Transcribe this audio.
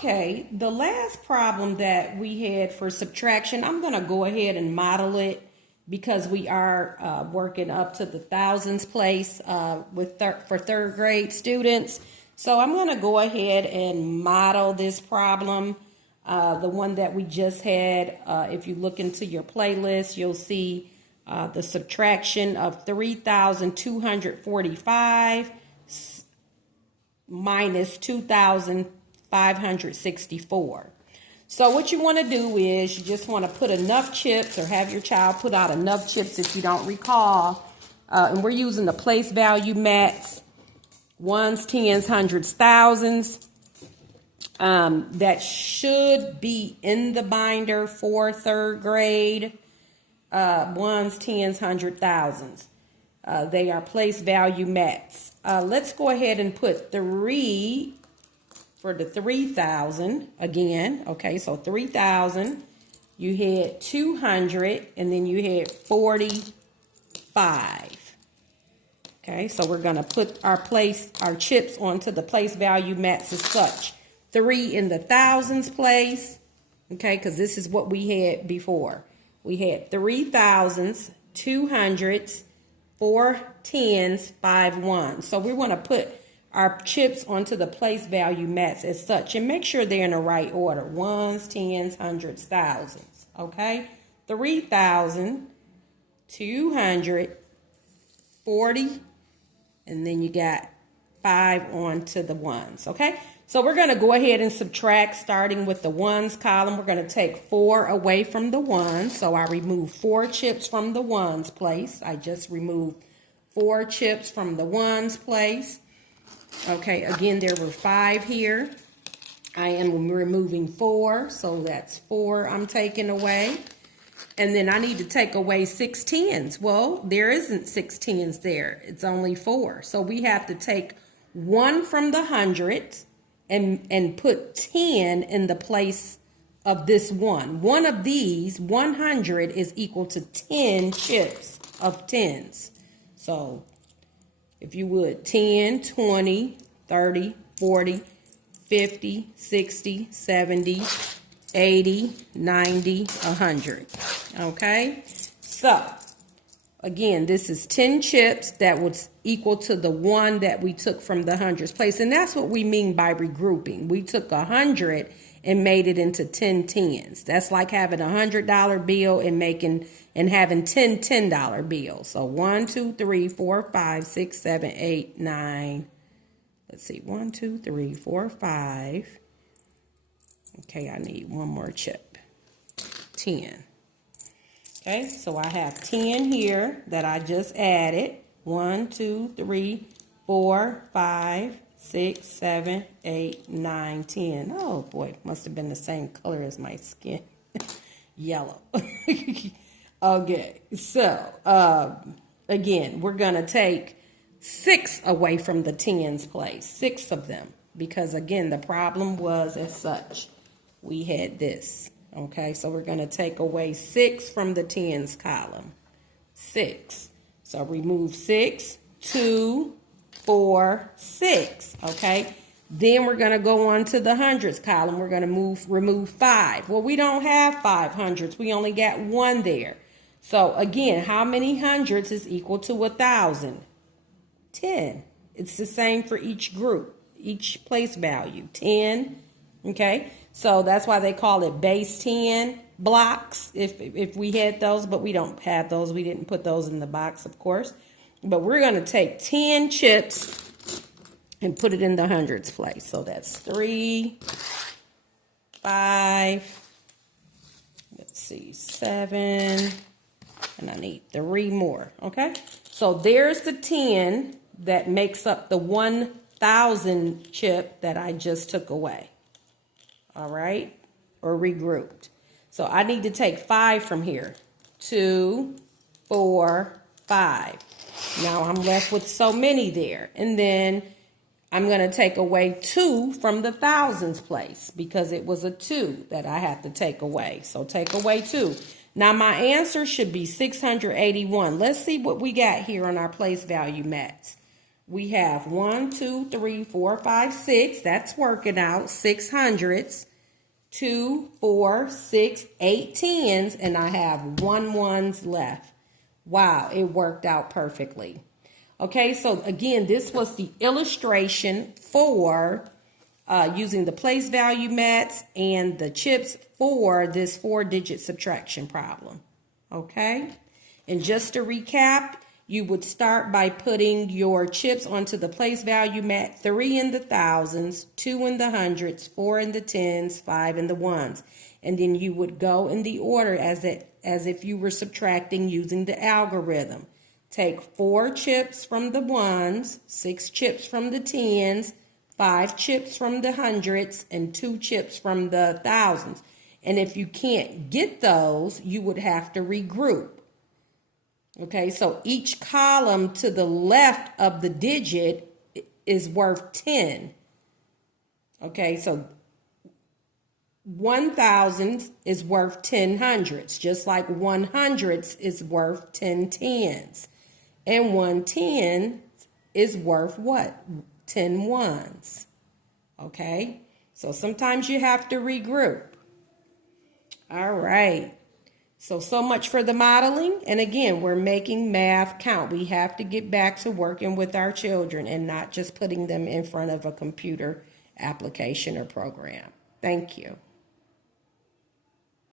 Okay, the last problem that we had for subtraction, I'm going to go ahead and model it because we are working up to the thousands place for third grade students. So I'm going to go ahead and model this problem, the one that we just had. If you look into your playlist, you'll see the subtraction of 3,245 minus 2,564. So what you want to do is you just want to put enough chips, or have your child put out enough chips if you don't recall. And we're using the place value mats, ones, tens, hundreds, thousands. That should be in the binder for third grade. Ones, tens, hundred, thousands. They are place value mats. Let's go ahead and put 3 for the 3,000 again. Okay, so 3,000. You had 200, and then you had 45. Okay, so we're going to put our chips onto the place value mats as such. 3 in the thousands place. Okay, because this is what we had before. We had 3,000s, 200s, 4 tens, 5 ones. So we want to put our chips onto the place value mats as such, and make sure they're in the right order. Ones, tens, hundreds, thousands. Okay, 3,000, 200, 40, and then you got 5 onto the ones. Okay, so we're going to go ahead and subtract, starting with the ones column. We're going to take 4 away from the ones. So I removed 4 chips from the ones place. I just removed 4 chips from the ones place. Okay, again, there were 5 here. I am removing 4, so that's 4 I'm taking away. And then I need to take away 6 tens. Well, there isn't 6 tens there. It's only 4. So we have to take 1 from the hundreds and put 10 in the place of this 1. One of these, 100, is equal to 10 chips of tens. So if you would, 10, 20, 30, 40, 50, 60, 70, 80, 90, 100. Okay? So, again, this is 10 chips that was equal to the 1 that we took from the hundreds place. And that's what we mean by regrouping. We took 100 and made it into 10 tens. That's like having a $100 bill and having 10 $10 bills. So 1, 2, 3, 4, 5, 6, 7, 8, 9. Let's see, 1, 2, 3, 4, 5. Okay, I need one more chip. 10. Okay, so I have 10 here that I just added. 1, 2, 3, 4, 5, 6, 7, 8, 9, 10. Oh boy, must have been the same color as my skin. Yellow. Okay, so again, we're going to take 6 away from the tens place. 6 of them. Because again, the problem was as such. We had this. Okay, so we're going to take away 6 from the tens column. 6. So remove 6, 2, 4, 6. Okay, then we're going to go on to the hundreds column. We're going to remove 5. Well, we don't have 5 hundreds. We only got 1 there. So again, how many hundreds is equal to 1,000? 10. It's the same for each group, each place value. 10. Okay, so that's why they call it base 10 blocks, if we had those, but we don't have those. We didn't put those in the box, of course. But we're going to take 10 chips and put it in the hundreds place. So that's 3, 5, let's see, 7, and I need 3 more. Okay, so there's the 10 that makes up the 1,000 chip that I just took away. All right, or regrouped. So I need to take 5 from here. 2, 4, 5. Now I'm left with so many there. And then I'm going to take away 2 from the thousands place because it was a 2 that I have to take away. So take away 2. Now my answer should be 681. Let's see what we got here on our place value mats. We have 1, 2, 3, 4, 5, 6. That's working out. 6 hundredths. 2, 4, 6, 8 tens. And I have 1 ones left. Wow, it worked out perfectly. Okay, so again, this was the illustration for using the place value mats and the chips for this 4-digit subtraction problem. Okay, and just to recap, you would start by putting your chips onto the place value mat, 3 in the thousands, 2 in the hundreds, 4 in the tens, 5 in the ones. And then you would go in the order as if you were subtracting using the algorithm. Take 4 chips from the ones, 6 chips from the tens, 5 chips from the hundreds, and 2 chips from the thousands. And if you can't get those, you would have to regroup. Okay, so each column to the left of the digit is worth 10. Okay, so 1,000 is worth 10 hundredths, just like 1 hundredths is worth 10 tens. And 1 10 is worth what? 10 ones. Okay, so sometimes you have to regroup. All right. So much for the modeling. And again, we're making math count. We have to get back to working with our children and not just putting them in front of a computer application or program. Thank you.